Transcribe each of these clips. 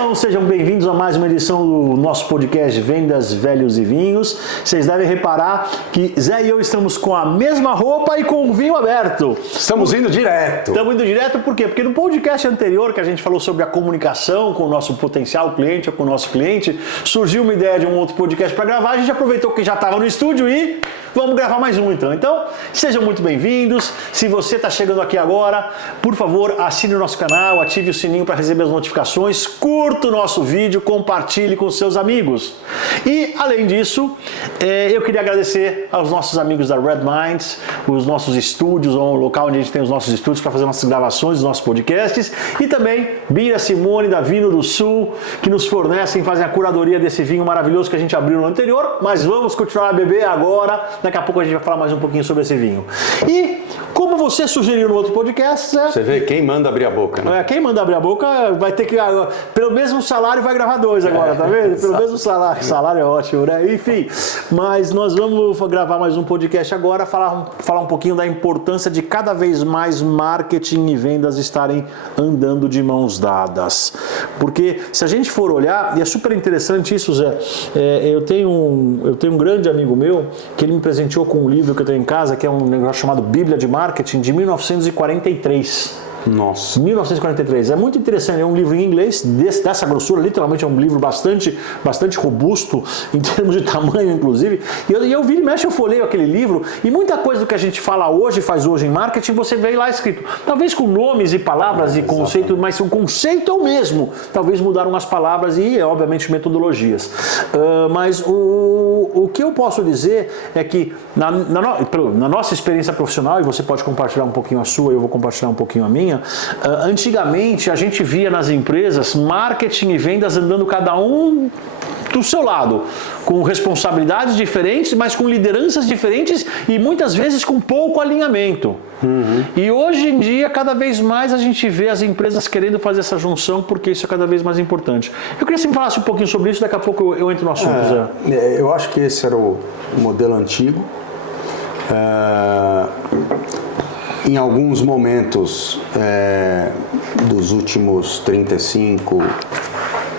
irmãos, sejam bem-vindos a mais uma edição do nosso podcast Vendas, Velhos e Vinhos. Vocês devem reparar que Zé e eu estamos com a mesma roupa e com o vinho aberto. Estamos indo direto. Estamos indo direto por quê? Porque no podcast anterior que a gente falou sobre a comunicação com o nosso potencial cliente ou com o nosso cliente, surgiu uma ideia de um outro podcast para gravar, a gente aproveitou que já estava no estúdio e vamos gravar mais um então. Então, sejam muito bem-vindos. Se você está chegando aqui agora, por favor, assine o nosso canal, ative o sininho para receber as notificações, curta o nosso vídeo, compartilhe com seus amigos. E, além disso, eu queria agradecer aos nossos amigos da Red Minds, os nossos estúdios, o local onde a gente tem os nossos estúdios para fazer nossas gravações, os nossos podcasts, e também Bia Simone, da Vinho do Sul, que nos fornecem, fazem a curadoria desse vinho maravilhoso que a gente abriu no anterior, mas vamos continuar a beber agora. Daqui a pouco a gente vai falar mais um pouquinho sobre esse vinho. E, como você sugeriu no outro podcast... Você vê, quem manda abrir a boca, né? Quem manda abrir a boca vai ter que... Pelo mesmo salário vai gravar dois agora, tá vendo? Pelo mesmo salário. Salário é ótimo, né? Enfim, mas nós vamos gravar mais um podcast agora, falar um pouquinho da importância de cada vez mais marketing e vendas estarem andando de mãos dadas. Porque se a gente for olhar, e é super interessante isso, Zé, eu tenho um grande amigo meu que ele me presenteou com um livro que eu tenho em casa, que é um negócio chamado Bíblia de Marketing, de 1943. Nossa. 1943. É muito interessante, é um livro em inglês, dessa grossura, literalmente é um livro bastante robusto, em termos de tamanho, inclusive. E eu vi e mexe, eu folheio aquele livro, e muita coisa do que a gente fala hoje, faz hoje em marketing, você vê lá escrito. Talvez com nomes e palavras e conceitos, mas o conceito é o mesmo. Talvez mudaram as palavras e, obviamente, metodologias. Mas o que eu posso dizer é que, na nossa experiência profissional, e você pode compartilhar um pouquinho a sua, eu vou compartilhar um pouquinho a minha, antigamente a gente via nas empresas marketing e vendas andando cada um do seu lado, com responsabilidades diferentes, mas com lideranças diferentes e muitas vezes com pouco alinhamento. E hoje em dia, cada vez mais a gente vê as empresas querendo fazer essa junção, porque isso é cada vez mais importante. Eu queria que você falasse um pouquinho sobre isso, daqui a pouco eu entro no assunto, Zé. Eu acho que esse era o modelo antigo. Em alguns momentos dos últimos 35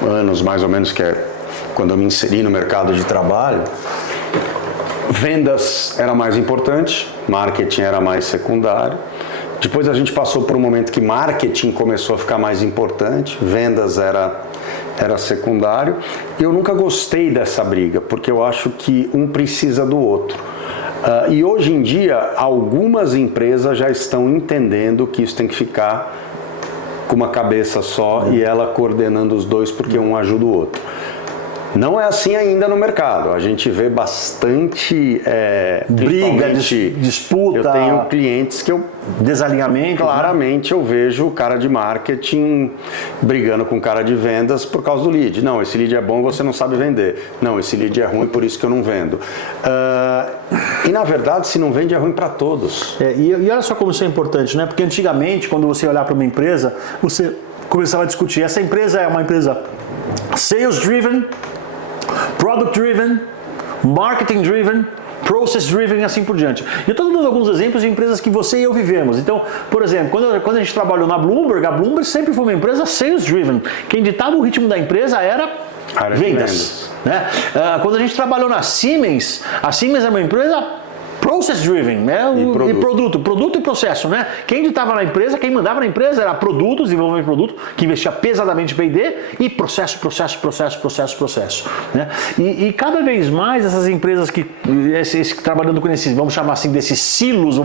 anos, mais ou menos, que é quando eu me inseri no mercado de trabalho, vendas era mais importante, marketing era mais secundário. Depois a gente passou por um momento que marketing começou a ficar mais importante, vendas era secundário. E eu nunca gostei dessa briga, porque eu acho que um precisa do outro. E hoje em dia, algumas empresas já estão entendendo que isso tem que ficar com uma cabeça só e ela coordenando os dois, porque um ajuda o outro. Não é assim ainda no mercado. A gente vê bastante briga, disputa. Eu tenho clientes que desalinhamento. Claramente eu vejo o cara de marketing brigando com o cara de vendas por causa do lead. Não, esse lead é bom, você não sabe vender. Não, esse lead é ruim, por isso que eu não vendo. E na verdade, se não vende, é ruim para todos. E olha só como isso é importante, né? Porque antigamente, quando você olhar para uma empresa, você começava a discutir. Essa empresa é uma empresa sales driven, product driven, marketing driven, process driven e assim por diante. E eu estou dando alguns exemplos de empresas que você e eu vivemos. Então, por exemplo, quando a gente trabalhou na Bloomberg, a Bloomberg sempre foi uma empresa sales driven. Quem ditava o ritmo da empresa era vendas. Né? Quando a gente trabalhou na Siemens, a Siemens é uma empresa process driven, né? E produto e processo, né? Quem ditava na empresa, quem mandava na empresa era produto, desenvolvimento de produto, que investia pesadamente em P&D e processo, né? E cada vez mais essas empresas que trabalhando com esses, vamos chamar assim, desses silos,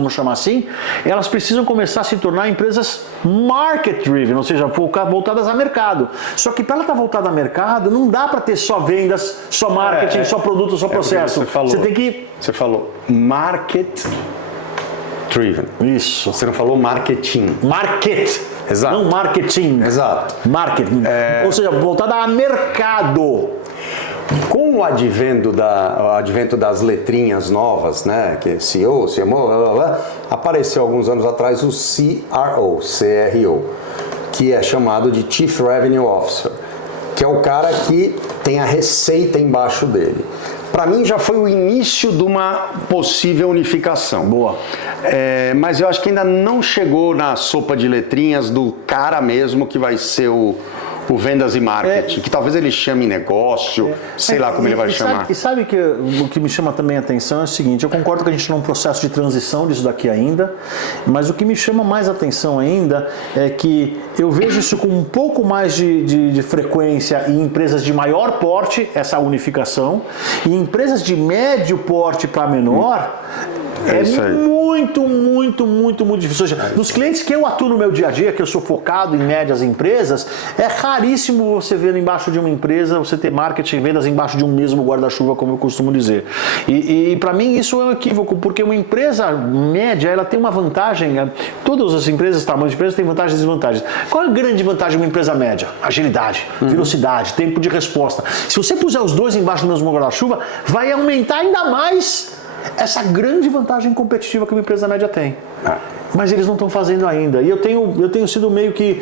elas precisam começar a se tornar empresas market driven, ou seja, voltadas a mercado. Só que para ela estar voltada a mercado, não dá para ter só vendas, só marketing, só produto, só processo. Você tem que... Você falou market driven. Isso. Você não falou marketing. Market. Exato. Não marketing. Exato. Marketing. Ou seja, voltada a mercado. Com o advento das letrinhas novas, né, que é CEO, CMO, apareceu alguns anos atrás o CRO, que é chamado de Chief Revenue Officer, que é o cara que tem a receita embaixo dele. Para mim já foi o início de uma possível unificação. Boa. Mas eu acho que ainda não chegou na sopa de letrinhas do cara mesmo que vai ser o o vendas e marketing, que talvez ele chame negócio, sei lá como ele vai chamar. Sabe que o que me chama também a atenção é o seguinte, eu concordo que a gente está num processo de transição disso daqui ainda, mas o que me chama mais atenção ainda é que eu vejo isso com um pouco mais de frequência em empresas de maior porte, essa unificação, e em empresas de médio porte para menor, é muito difícil. Ou seja, nos clientes que eu atuo no meu dia a dia, que eu sou focado em médias empresas, é raríssimo você ver embaixo de uma empresa, você ter marketing e vendas embaixo de um mesmo guarda-chuva, como eu costumo dizer. E para mim isso é um equívoco, porque uma empresa média, ela tem uma vantagem, todas as empresas, tamanhos de empresas têm vantagens e desvantagens. Qual é a grande vantagem de uma empresa média? Agilidade, velocidade, tempo de resposta. Se você puser os dois embaixo do mesmo guarda-chuva, vai aumentar ainda mais essa grande vantagem competitiva que uma empresa média tem. Mas eles não estão fazendo ainda. E eu tenho sido meio que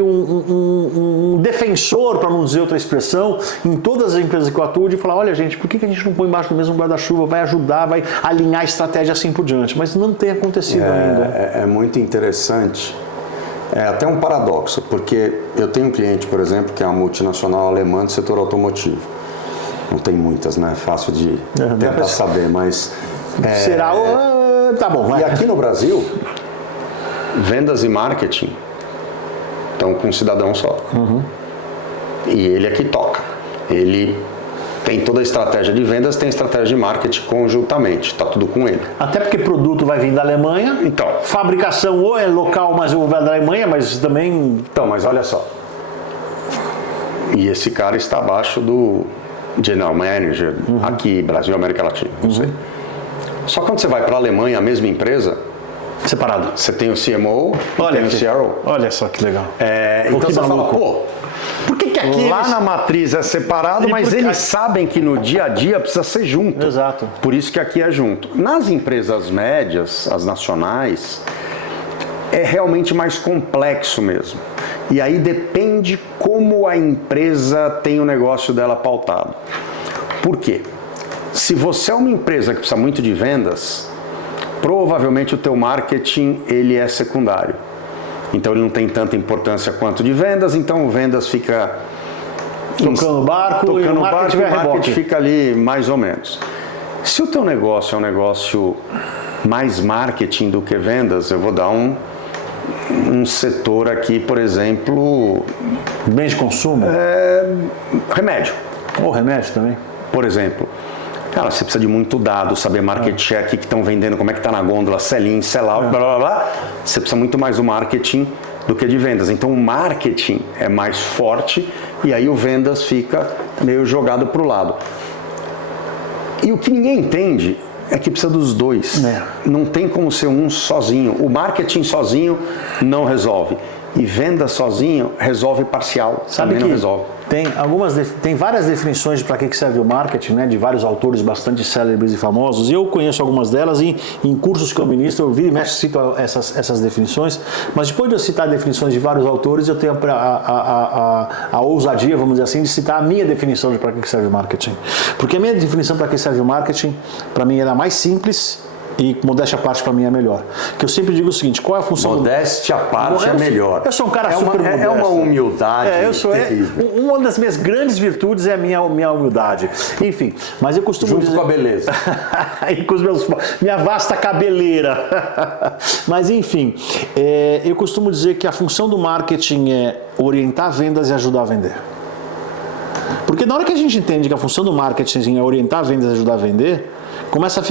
um defensor, para não dizer outra expressão, em todas as empresas que eu atuo, de falar, olha gente, por que a gente não põe embaixo do mesmo guarda-chuva? Vai ajudar, vai alinhar a estratégia assim por diante. Mas não tem acontecido ainda. É muito interessante. É até um paradoxo, porque eu tenho um cliente, por exemplo, que é uma multinacional alemã do setor automotivo. Não tem muitas, né? Fácil de tentar saber, mas... Será? Tá bom, vai. E aqui no Brasil, vendas e marketing estão com um cidadão só. E ele aqui toca. Ele tem toda a estratégia de vendas, tem a estratégia de marketing conjuntamente. Está tudo com ele. Até porque produto vai vir da Alemanha. Então. Fabricação ou é local, mas vai da Alemanha, mas também... Então, mas olha só. E esse cara está abaixo do General Manager, aqui, Brasil, América Latina, não sei. Só quando você vai para a Alemanha, a mesma empresa, separado. Você tem o CMO, tem o CRO. Olha só que legal. Então você fala, pô, por que aqui lá na matriz é separado, mas eles sabem que no dia a dia precisa ser junto. Exato. Por isso que aqui é junto. Nas empresas médias, as nacionais, é realmente mais complexo mesmo. E aí depende como a empresa tem o negócio dela pautado. Por quê? Se você é uma empresa que precisa muito de vendas, provavelmente o teu marketing ele é secundário. Então ele não tem tanta importância quanto de vendas, então vendas fica tocando o barco e o marketing fica ali mais ou menos. Se o teu negócio é um negócio mais marketing do que vendas, eu vou dar um setor aqui, por exemplo... Bens de consumo? Remédio. Ou remédio também. Por exemplo, cara, você precisa de muito dado, saber market share, o que estão vendendo, como é que está na gôndola, sell-in, sell-out, blá, blá, blá. Você precisa muito mais do marketing do que de vendas. Então o marketing é mais forte e aí o vendas fica meio jogado para o lado. E o que ninguém entende é que precisa dos dois. Não tem como ser um sozinho. O marketing sozinho não resolve. E venda sozinho resolve parcial. Sabe também que não resolve. Tem várias definições de para que serve o marketing, né, de vários autores bastante célebres e famosos. Eu conheço algumas delas e em cursos que eu ministro, eu viro e mexo, cito essas definições. Mas depois de eu citar definições de vários autores, eu tenho a ousadia, vamos dizer assim, de citar a minha definição de para que serve o marketing. Porque a minha definição para que serve o marketing, para mim, era mais simples. E modéstia à parte para mim é melhor. Que eu sempre digo o seguinte, qual é a função... Modéstia à parte é melhor. Eu sou um cara super modesto. É uma humildade terrível. Uma das minhas grandes virtudes é a minha humildade. Enfim, mas eu costumo dizer... Junto com a beleza. E com minha vasta cabeleira. Mas enfim, eu costumo dizer que a função do marketing é orientar vendas e ajudar a vender. Porque na hora que a gente entende que a função do marketing é orientar vendas e ajudar a vender, começa a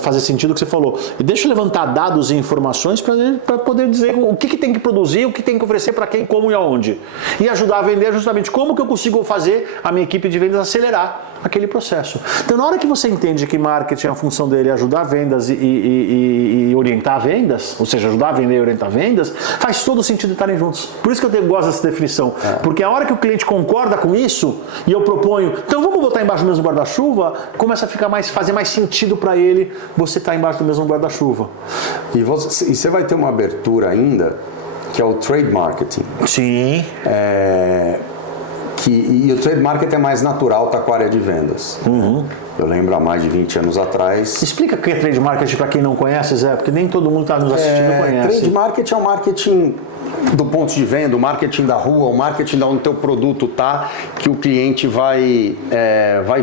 fazer sentido o que você falou. E deixa eu levantar dados e informações para poder dizer o que tem que produzir, o que tem que oferecer para quem, como e aonde. E ajudar a vender justamente como que eu consigo fazer a minha equipe de vendas acelerar aquele processo. Então, na hora que você entende que marketing, a função dele é ajudar vendas e orientar vendas, ou seja, ajudar a vender e orientar vendas, faz todo sentido estarem juntos. Por isso que eu gosto dessa definição. Porque a hora que o cliente concorda com isso e eu proponho, então vamos botar embaixo do mesmo guarda-chuva, começa a fazer mais sentido para ele você estar embaixo do mesmo guarda-chuva. E você vai ter uma abertura ainda, que é o trade marketing. Sim. E o trade marketing é mais natural, tá com a área de vendas. Eu lembro há mais de 20 anos atrás. Explica o que é trade marketing para quem não conhece, Zé, porque nem todo mundo está nos assistindo conhece. Trade marketing é um marketing do ponto de venda, o marketing da rua, o marketing de onde o teu produto está, que o cliente vai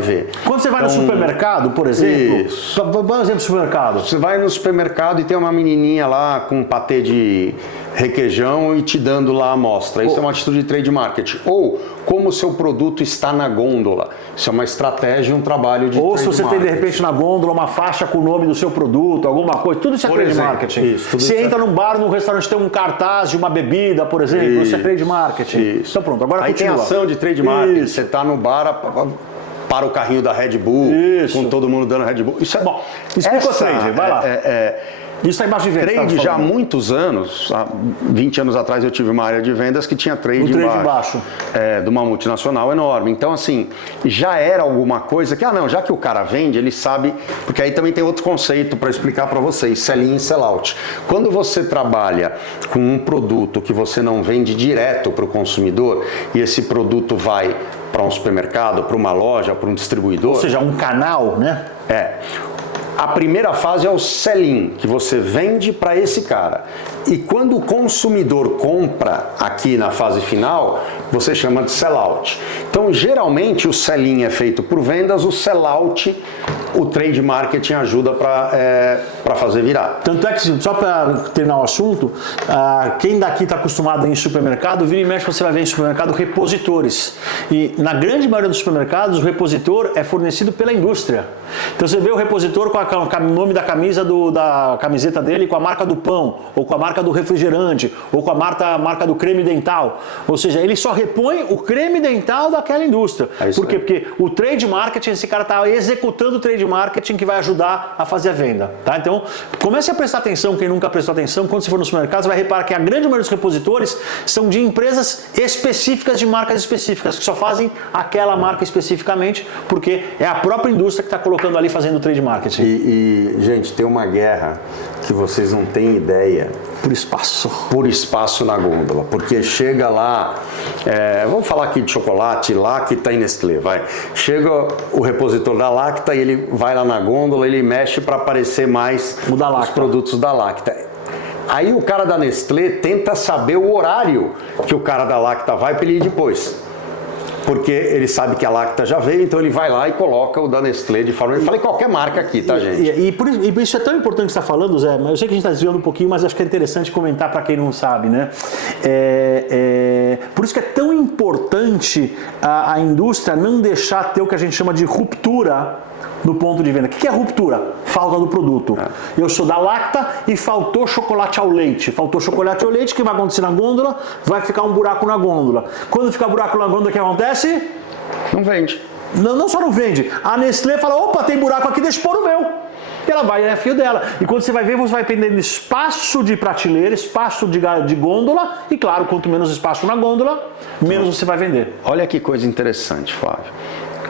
ver. Quando você vai no supermercado, por exemplo, Isso. vamos exemplo do supermercado. Você vai no supermercado e tem uma menininha lá com um patê de requeijão e te dando lá a amostra. Isso é uma atitude de trade marketing. Ou como o seu produto está na gôndola. Isso é uma estratégia, um trabalho de Ou trade se você marketing. tem, de repente, na gôndola uma faixa com o nome do seu produto, alguma coisa. Tudo isso é Por trade exemplo, marketing. isso, tudo Se isso entra num bar, num restaurante, tem um cartaz de uma bebida, por exemplo, isso é trade marketing. Isso. Então pronto, agora Aí tem continua. ação de trade marketing. Isso. Você está no bar, para o carrinho da Red Bull, Isso. com todo mundo dando Red Bull. Isso é Bom, explica o trade, vai lá. Isso está embaixo de venda. Trade já há muitos anos, há 20 anos atrás eu tive uma área de vendas que tinha trade embaixo. De uma multinacional enorme. Então assim, já era alguma coisa que, já que o cara vende, ele sabe, porque aí também tem outro conceito para explicar para vocês, sell-in e sell-out. Quando você trabalha com um produto que você não vende direto para o consumidor e esse produto vai para um supermercado, para uma loja, para um distribuidor... Ou seja, um canal, né? A primeira fase é o sell-in, que você vende para esse cara. E quando o consumidor compra aqui na fase final, você chama de sell-out. Então, geralmente, o sell-in é feito por vendas, o sell-out, o trade marketing ajuda para fazer virar. Tanto é que, só para terminar o assunto, quem daqui está acostumado a ir em supermercado, vira e mexe, você vai ver em supermercado repositores. E na grande maioria dos supermercados, o repositor é fornecido pela indústria. Então você vê o repositor com o nome da camisa da camiseta dele, com a marca do pão, ou com a marca do refrigerante, ou com a marca do creme dental. Ou seja, ele só repõe o creme dental daquela indústria. Por quê? Porque o trade marketing, esse cara está executando o trade marketing que vai ajudar a fazer a venda. Tá? Então, comece a prestar atenção, quem nunca prestou atenção, quando você for no supermercado, você vai reparar que a grande maioria dos repositores são de empresas específicas, de marcas específicas, que só fazem aquela marca especificamente, porque é a própria indústria que está colocando ali fazendo o trade marketing. E, gente, tem uma guerra que vocês não têm ideia. Por espaço na gôndola, porque chega lá, vamos falar aqui de chocolate, Lacta e Nestlé, vai. Chega o repositor da Lacta e ele vai lá na gôndola, ele mexe para aparecer mais os produtos da Lacta. Aí o cara da Nestlé tenta saber o horário que o cara da Lacta vai para ele ir depois. Porque ele sabe que a Lacta já veio, então ele vai lá e coloca o da Nestlé de forma... Eu falei qualquer marca aqui, tá, gente? E por isso é tão importante que você está falando, Zé, mas eu sei que a gente está desviando um pouquinho, mas acho que é interessante comentar para quem não sabe, né? Por isso que é tão importante a indústria não deixar ter o que a gente chama de ruptura no ponto de venda. O que é ruptura? Falta do produto. Eu sou da Lacta e faltou chocolate ao leite. Faltou chocolate ao leite, o que vai acontecer na gôndola? Vai ficar um buraco na gôndola. Quando fica buraco na gôndola, o que acontece? Não vende. Não só não vende. A Nestlé fala, opa, tem buraco aqui, deixa eu pôr o meu. E ela vai, é fio dela. E quando você vai ver, você vai perdendo espaço de prateleira, espaço de gôndola. E claro, quanto menos espaço na gôndola, menos você vai vender. Olha que coisa interessante, Flávio.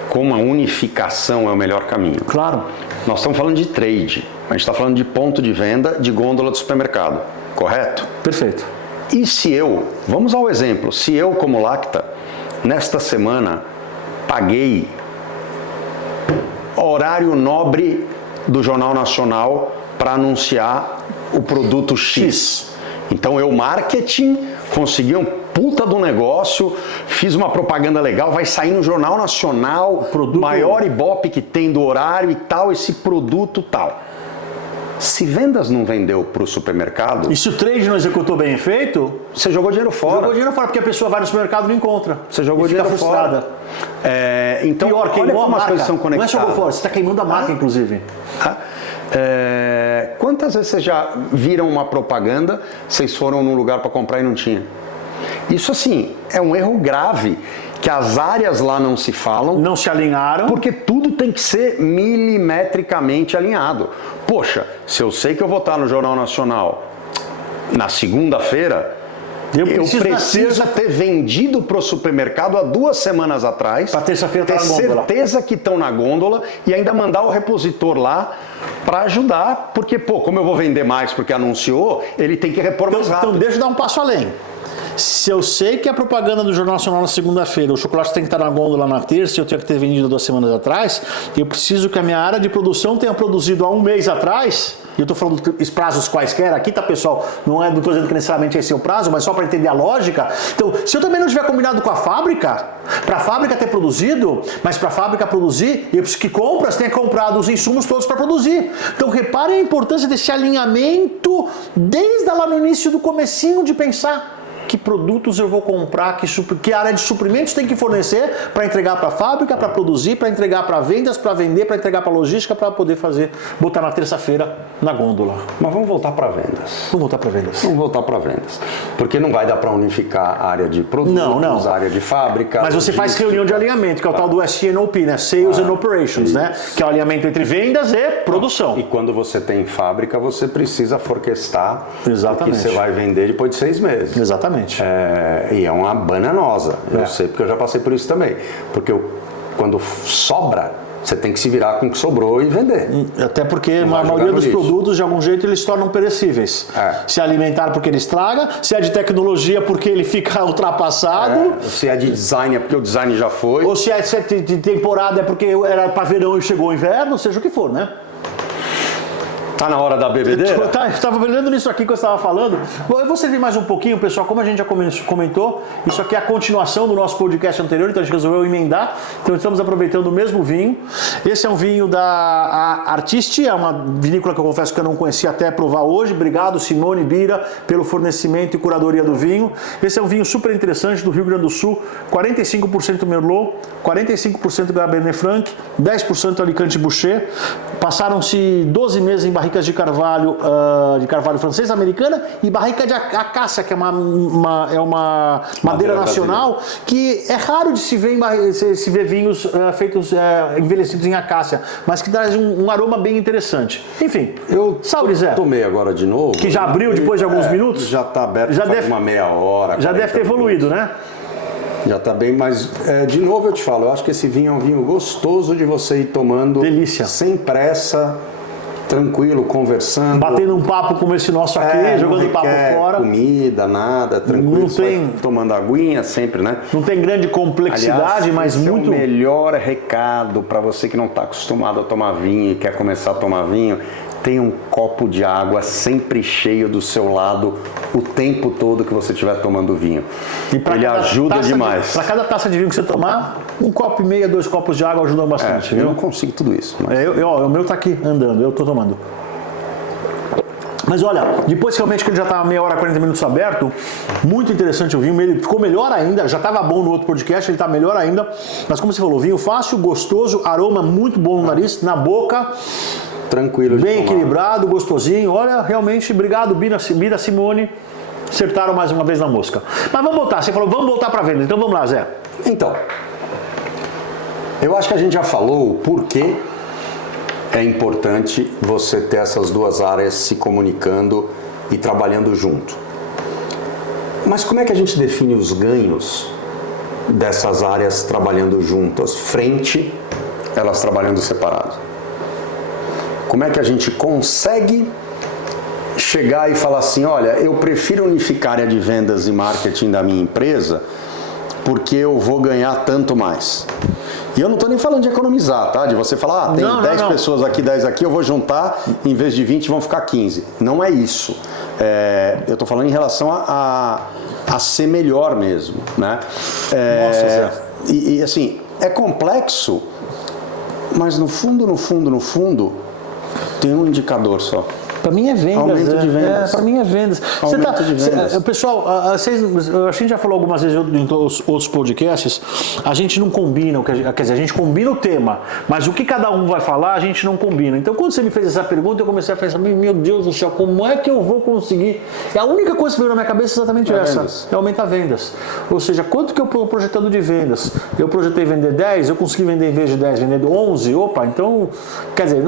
Como a unificação é o melhor caminho. Claro. Nós estamos falando de trade, a gente está falando de ponto de venda de gôndola do supermercado, correto? Perfeito. E se vamos ao exemplo, se eu como Lacta, nesta semana, paguei horário nobre do Jornal Nacional para anunciar o produto X. Então eu, marketing, consegui um puta do negócio, fiz uma propaganda legal, vai sair no Jornal Nacional, produto... maior ibope que tem do horário e tal, esse produto tal. Se vendas não vendeu para o supermercado... E se o trade não executou bem feito... Você jogou dinheiro fora. Jogou dinheiro fora, porque a pessoa vai no supermercado e não encontra. Você jogou dinheiro frustrada. Fora. Então, pior, queimou a marca. Não é jogou fora, você está queimando a marca, inclusive. Quantas vezes vocês já viram uma propaganda, vocês foram num lugar para comprar e não tinha? Isso, assim, é um erro grave, que as áreas lá não se falam. Não se alinharam. Porque tudo tem que ser milimetricamente alinhado. Poxa, se eu sei que eu vou estar no Jornal Nacional na segunda-feira, eu preciso ter vendido para o supermercado há 2 semanas atrás, para terça-feira ter certeza que estão na gôndola e ainda mandar o repositor lá para ajudar, porque, como eu vou vender mais porque anunciou, ele tem que repor mais rápido. Então deixa eu dar um passo além. Se eu sei que a propaganda do Jornal Nacional na segunda-feira, o chocolate tem que estar na gôndola na terça e eu tenho que ter vendido 2 semanas atrás, eu preciso que a minha área de produção tenha produzido há 1 mês atrás e eu estou falando dos prazos quaisquer aqui, tá, pessoal? Não estou dizendo que necessariamente esse é o prazo, mas só para entender a lógica. Então, se eu também não tiver combinado com a fábrica, para a fábrica ter produzido, mas para a fábrica produzir, eu preciso que compras tenha comprado os insumos todos para produzir. Então, reparem a importância desse alinhamento desde lá no início do comecinho de pensar que produtos eu vou comprar, que área de suprimentos tem que fornecer para entregar para a fábrica, para produzir, para entregar para vendas, para vender, para entregar para logística, para poder botar na terça-feira na gôndola. Mas vamos voltar para vendas. Vamos voltar para vendas. Vamos voltar para vendas. Porque não vai dar para unificar a área de produtos, não. a área de fábrica. Mas você faz reunião de alinhamento, que é o tal do S&OP, né? Sales and Operations, né? Que é o alinhamento entre vendas e produção. E quando você tem fábrica, você precisa forecastar o que você vai vender depois de 6 meses. Exatamente. E é uma bananosa. Eu sei porque eu já passei por isso também. Porque quando sobra, você tem que se virar com o que sobrou e vender. Até porque a maioria dos produtos, de algum jeito, eles se tornam perecíveis. Se é alimentar porque ele estraga, se é de tecnologia porque ele fica ultrapassado. Se é de design é porque o design já foi. Ou se é de temporada é porque era para verão e chegou o inverno, seja o que for, né? Tá na hora da bebedeira? Eu estava olhando nisso aqui que eu estava falando. Bom, eu vou servir mais um pouquinho, pessoal. Como a gente já comentou, isso aqui é a continuação do nosso podcast anterior, então a gente resolveu emendar. Então estamos aproveitando o mesmo vinho. Esse é um vinho da Artisti, é uma vinícola que eu confesso que eu não conhecia até provar hoje. Obrigado, Simone Bira, pelo fornecimento e curadoria do vinho. Esse é um vinho super interessante do Rio Grande do Sul, 45% Merlot, 45% Cabernet Franc, 10% Alicante Bouschet. Passaram-se 12 meses em barricas de carvalho francesa, americana e barrica de acácia, que é uma madeira nacional, que é raro de se ver vinhos feitos envelhecidos em acácia, mas que traz um aroma bem interessante. Enfim, salve, Zé. Tomei agora de novo. Que já abriu depois de alguns minutos? Já está aberto faz uma meia hora. Já deve ter evoluído, né? Já está bem, mas de novo eu te falo, eu acho que esse vinho é um vinho gostoso de você ir tomando. Delícia. Sem pressa, tranquilo, conversando. Batendo um papo como esse nosso aqui, jogando papo fora. Comida, nada, tranquilo. Não tem, tomando aguinha sempre, né? Não tem grande complexidade, aliás, mas esse muito. É o melhor recado para você que não está acostumado a tomar vinho e quer começar a tomar vinho. Tem um copo de água sempre cheio do seu lado o tempo todo que você estiver tomando vinho. Ele ajuda demais. Para cada taça de vinho que você tomar, 1,5 copo, 2 copos de água ajudam bastante. Eu não consigo tudo isso. Mas... o meu está aqui andando, eu estou tomando. Mas olha, depois realmente que ele já estava meia hora, 40 minutos aberto, muito interessante o vinho, ele ficou melhor ainda, já estava bom no outro podcast, ele está melhor ainda. Mas como você falou, vinho fácil, gostoso, aroma muito bom no nariz, na boca. Tranquilo de bem tomar. Equilibrado, gostosinho. Olha, realmente, obrigado, Bira, Simone. Acertaram mais uma vez na mosca. Mas vamos voltar, você falou, vamos voltar para venda. Então vamos lá, Zé. Então, eu acho que a gente já falou o porquê é importante você ter essas duas áreas se comunicando e trabalhando junto. Mas como é que a gente define os ganhos dessas áreas trabalhando juntas, frente elas trabalhando separado? Como é que a gente consegue chegar e falar assim, olha, eu prefiro unificar a área de vendas e marketing da minha empresa porque eu vou ganhar tanto mais. E eu não estou nem falando de economizar, tá? De você falar, tem 10 pessoas aqui, 10 aqui, eu vou juntar, em vez de 20 vão ficar 15. Não é isso. Eu estou falando em relação a ser melhor mesmo, né? Nossa, Zé. E assim, é complexo, mas no fundo, tem um indicador só. Para mim é vendas. Aumento de vendas. Para mim é vendas. Aumento de vendas. Pessoal, a gente já falou algumas vezes em outros podcasts, a gente não combina, quer dizer, a gente combina o tema, mas o que cada um vai falar, a gente não combina. Então, quando você me fez essa pergunta, eu comecei a pensar, meu Deus do céu, como é que eu vou conseguir? A única coisa que veio na minha cabeça é exatamente essa, é aumentar vendas. Ou seja, quanto que eu estou projetando de vendas? Eu projetei vender 10, eu consegui vender em vez de 10, vender 11, opa, então, quer dizer,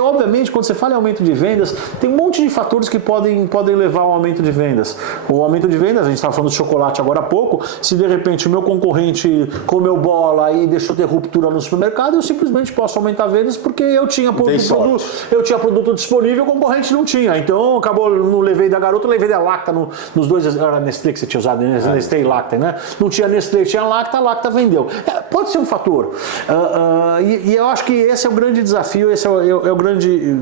obviamente, quando você fala em aumento de vendas, tem um monte de fatores que podem levar ao aumento de vendas. O aumento de vendas, a gente estava falando de chocolate agora há pouco, se de repente o meu concorrente comeu bola e deixou ter ruptura no supermercado, eu simplesmente posso aumentar vendas porque eu tinha produto disponível, o concorrente não tinha. Então, acabou, não levei da Garoto, levei da Lacta nos dois, era Nestlé que você tinha usado, Nestlé e Lacta, né? Não tinha Nestlé, tinha Lacta, a Lacta vendeu. Pode ser um fator. E eu acho que esse é o grande desafio, esse é o grande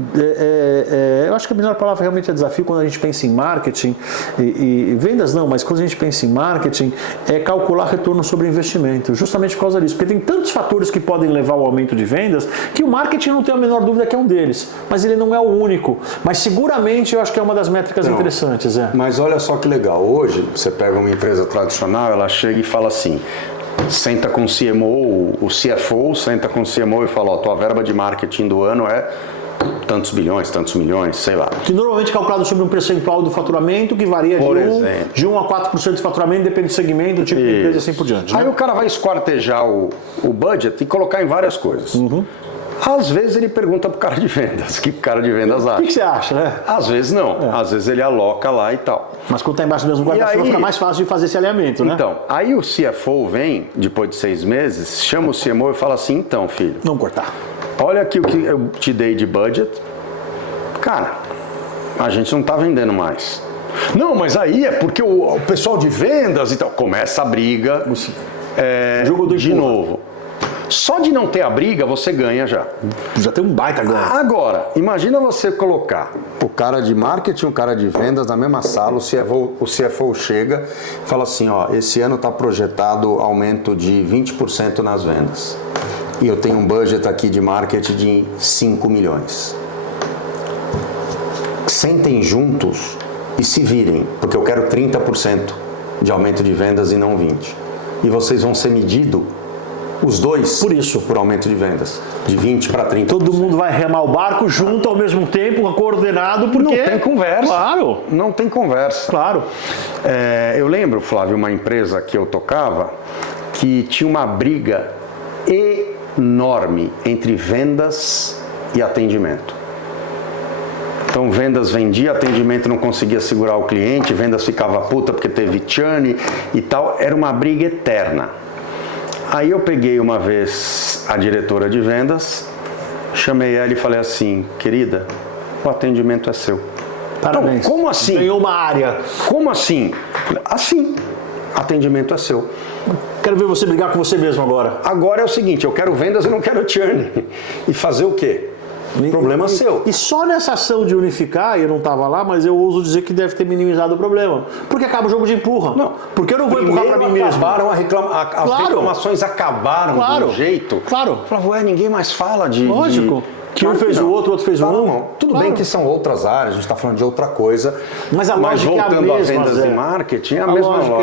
eu acho que a melhor palavra realmente é desafio quando a gente pensa em marketing, e vendas não, mas quando a gente pensa em marketing, é calcular retorno sobre investimento, justamente por causa disso, porque tem tantos fatores que podem levar ao aumento de vendas, que o marketing não tem a menor dúvida que é um deles, mas ele não é o único, mas seguramente eu acho que é uma das métricas interessantes. Mas olha só que legal, hoje você pega uma empresa tradicional, ela chega e fala assim, senta com o CMO, o CFO senta com o CMO e fala, tua verba de marketing do ano é tantos bilhões, tantos milhões, sei lá. Que normalmente é calculado sobre um percentual do faturamento que varia de 1 a 4% de faturamento, depende do segmento, do tipo de empresa e assim por diante. Aí o cara vai esquartejar o budget e colocar em várias coisas. Às vezes ele pergunta pro cara de vendas, o que o cara de vendas acha. O que você acha, né? Às vezes não, às vezes ele aloca lá e tal. Mas quando está embaixo do mesmo guarda-chuva fica mais fácil de fazer esse alinhamento, né? Então, aí o CFO vem, depois de 6 meses, chama o CMO e fala assim, então filho, vamos cortar. Olha aqui o que eu te dei de budget. Cara, a gente não está vendendo mais. Não, mas aí é porque o pessoal de vendas e tal, começa a briga Jogo de novo. Só de não ter a briga, você ganha já. Já tem um baita ganho. Agora, imagina você colocar o cara de marketing e o cara de vendas na mesma sala, o CFO chega e fala assim, ó, esse ano está projetado aumento de 20% nas vendas. E eu tenho um budget aqui de marketing de 5 milhões. Sentem juntos e se virem, porque eu quero 30% de aumento de vendas e não 20%. E vocês vão ser medidos, os dois, por aumento de vendas, de 20% para 30%. Todo mundo vai remar o barco junto ao mesmo tempo, coordenado, porque... Não tem conversa. Claro. Não tem conversa. Claro. Eu lembro, Flávio, uma empresa que eu tocava, que tinha uma briga enorme entre vendas e atendimento. Então vendas vendia, atendimento não conseguia segurar o cliente, vendas ficava puta porque teve churn e tal, era uma briga eterna. Aí eu peguei uma vez a diretora de vendas, chamei ela e falei assim, querida, o atendimento é seu. Parabéns. Então, como assim? Ganhou uma área. Como assim? Assim, atendimento é seu. Quero ver você brigar com você mesmo agora. Agora é o seguinte, eu quero vendas e não quero churn. E fazer o quê? Problema seu. E só nessa ação de unificar, eu não estava lá, mas eu ouso dizer que deve ter minimizado o problema. Porque acaba o jogo de empurra. Não. Porque eu não vou empurrar para mim mesmo. As reclamações acabaram de um jeito. Claro. Falava, ninguém mais fala de... Lógico. Que um fez o outro fez o um. Tudo bem que são outras áreas, a gente está falando de outra coisa. Mas a lógica é a mesma. Voltando a vendas e marketing, é a mesma lógica.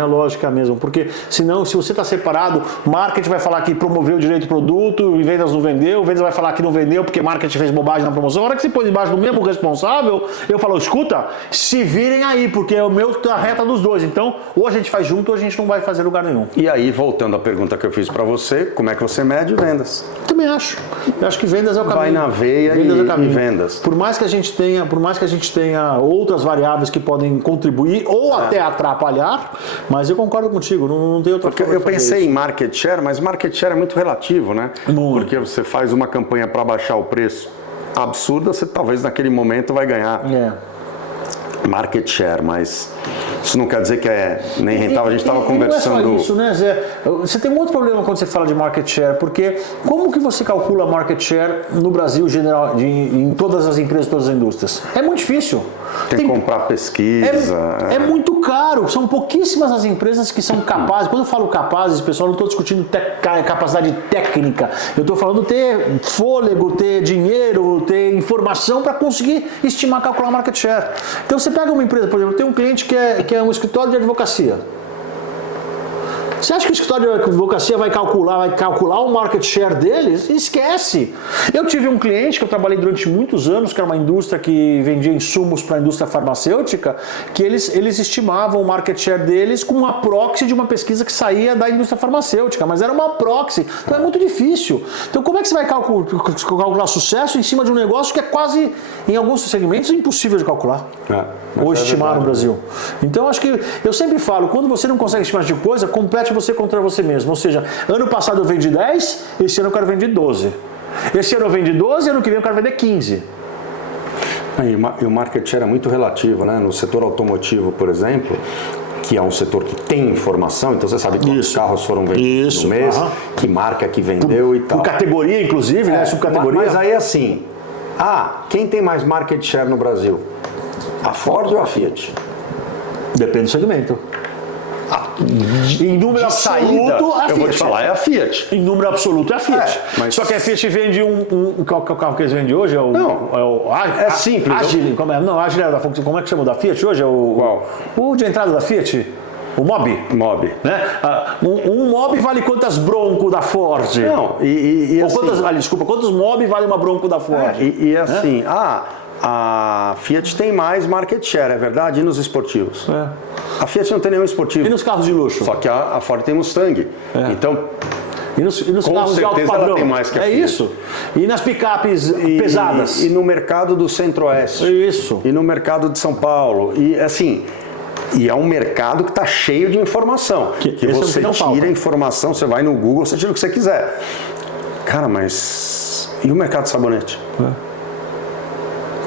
A lógica é a mesma. Porque senão, se você está separado, marketing vai falar que promoveu direito de produto e vendas não vendeu, vendas vai falar que não vendeu porque marketing fez bobagem na promoção. A hora que você põe embaixo do mesmo responsável, eu falo, escuta, se virem aí, porque é o meu a reta dos dois. Então, ou a gente faz junto ou a gente não vai fazer lugar nenhum. E aí, voltando à pergunta que eu fiz para você, como é que você mede vendas? Também acho. Eu acho que vendas é o caminho. Vai na veia e vendas. Por mais que a gente tenha outras variáveis que podem contribuir ou até atrapalhar, mas eu concordo contigo, não tem outra forma. Porque eu pensei em market share, mas market share é muito relativo, né? Muito. Porque você faz uma campanha para baixar o preço absurda, você talvez naquele momento vai ganhar market share, mas isso não quer dizer que é nem rentável. A gente estava conversando... Não é só isso, né, Zé? Você tem um outro problema quando você fala de market share, porque como que você calcula market share no Brasil general, em todas as empresas, todas as indústrias? É muito difícil. Tem que comprar pesquisa. É muito caro. São pouquíssimas as empresas que são capazes. Quando eu falo capazes, pessoal, não estou discutindo capacidade técnica. Eu estou falando ter fôlego, ter dinheiro, ter informação para conseguir estimar, calcular market share. Então você pega uma empresa, por exemplo, tem um cliente que é um escritório de advocacia. Você acha que o escritório de advocacia vai calcular o market share deles? Esquece! Eu tive um cliente que eu trabalhei durante muitos anos, que era uma indústria que vendia insumos para a indústria farmacêutica, que eles estimavam o market share deles com uma proxy de uma pesquisa que saía da indústria farmacêutica, mas era uma proxy, então é muito difícil. Então como é que você vai calcular sucesso em cima de um negócio que é quase, em alguns segmentos, impossível de calcular? Ou estimar no Brasil. Então acho que, eu sempre falo, quando você não consegue estimar de coisa, compete você contra você mesmo. Ou seja, ano passado eu vendi 10, esse ano eu quero vender 12. Esse ano eu vendi 12, ano que vem eu quero vender 15. E o market share é muito relativo, né? No setor automotivo, por exemplo, que é um setor que tem informação, então você sabe quantos carros foram vendidos no mês, que marca que vendeu e tal. Por categoria, inclusive, né? Subcategoria. Mas aí assim, Quem tem mais market share no Brasil? A Ford ou a Fiat? Depende do segmento. Em número absoluto, a Fiat. Eu vou te falar, é a Fiat. Em número absoluto é a Fiat. Mas... Só que a Fiat vende qual que é o carro que eles vendem hoje? É simples. Agile. Não, Agile era da Volkswagen. Como é que chama da Fiat hoje? Qual? O de entrada da Fiat. O Mobi. Mobi. Né? Um Mobi vale quantas Bronco da Ford? Não, quantos Mobi vale uma Bronco da Ford? Assim, a Fiat tem mais market share, é verdade? E nos esportivos? A Fiat não tem nenhum esportivo. E nos carros de luxo? Só que a Ford tem Mustang. Então, e nos com carros de alto certeza padrão? ela tem mais que a Fiat. Isso. E nas picapes pesadas? E no mercado do Centro-Oeste. Isso. E no mercado de São Paulo. E assim... E é um mercado que está cheio de informação. Que você tira informação, você vai no Google, você tira o que você quiser. Cara, mas... E o mercado de sabonete?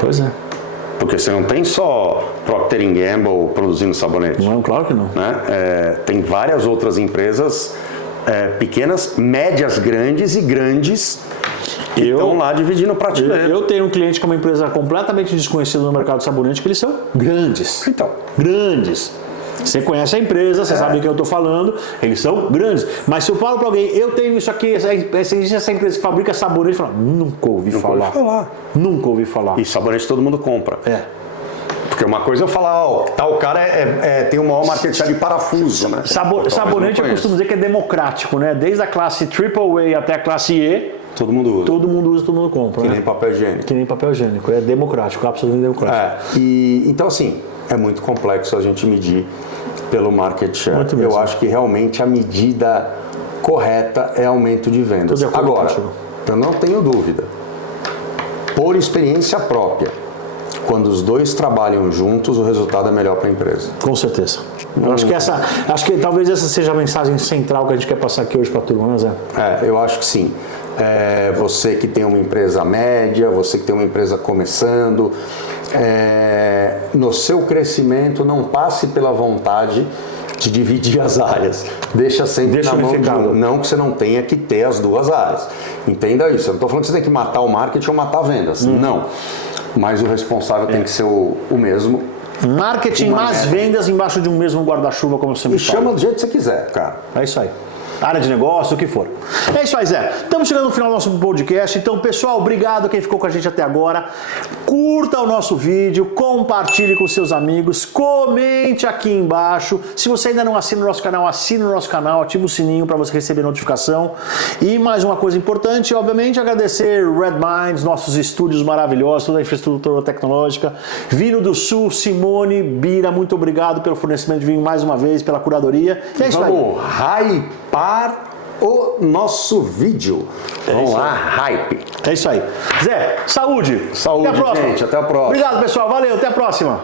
Pois é. Porque você não tem só Procter & Gamble produzindo sabonete. Não, claro que não. Né? Tem várias outras empresas pequenas, médias, grandes e grandes que estão lá dividindo prateleira. Eu tenho um cliente que é uma empresa completamente desconhecida no mercado de sabonete, que eles são grandes. Então. Grandes. Você conhece a empresa, você sabe do que eu estou falando, eles são grandes. Mas se eu falo para alguém, eu tenho isso aqui, essa empresa que fabrica sabonete, fala, nunca ouvi falar. Nunca ouvi falar. E sabonete todo mundo compra. Porque uma coisa eu falar, tal cara tem o maior market share de parafuso, né? Sabonete eu costumo dizer que é democrático, né? Desde a classe AAA até a classe E. Todo mundo usa. Todo mundo usa, todo mundo compra. Que nem papel higiênico. Que nem papel higiênico. É democrático, absolutamente democrático. Então, assim, é muito complexo a gente medir pelo market share. Eu acho que realmente a medida correta é aumento de vendas. Agora, eu não tenho dúvida, por experiência própria, quando os dois trabalham juntos, o resultado é melhor para a empresa. Com certeza. Eu acho que talvez essa seja a mensagem central que a gente quer passar aqui hoje para a turma, né, Zé? Eu acho que sim. Você que tem uma empresa média, você que tem uma empresa começando, no seu crescimento não passe pela vontade de dividir as áreas. Deixa sempre na mão de um. Não que você não tenha que ter as duas áreas. Entenda isso. Eu não estou falando que você tem que matar o marketing ou matar vendas. Não. Mas o responsável tem que ser o mesmo. Marketing mais vendas embaixo de um mesmo guarda-chuva, como você me fala. E chama do jeito que você quiser, cara. É isso aí. Área de negócio, o que for. É isso aí, Zé. Estamos chegando no final do nosso podcast. Então, pessoal, obrigado quem ficou com a gente até agora. Curta o nosso vídeo, compartilhe com seus amigos, comente aqui embaixo. Se você ainda não assina o nosso canal, assine o nosso canal, ativa o sininho para você receber notificação. E mais uma coisa importante, obviamente, agradecer Red Minds, nossos estúdios maravilhosos, toda a infraestrutura tecnológica. Vinho do Sul, Simone, Bira, muito obrigado pelo fornecimento de vinho mais uma vez, pela curadoria. E é isso aí. Vamos hypar o nosso vídeo. Vamos lá, hype. É isso aí. Zé, saúde. Saúde, até a próxima. gente. Até a próxima. Obrigado, pessoal. Valeu. Até a próxima.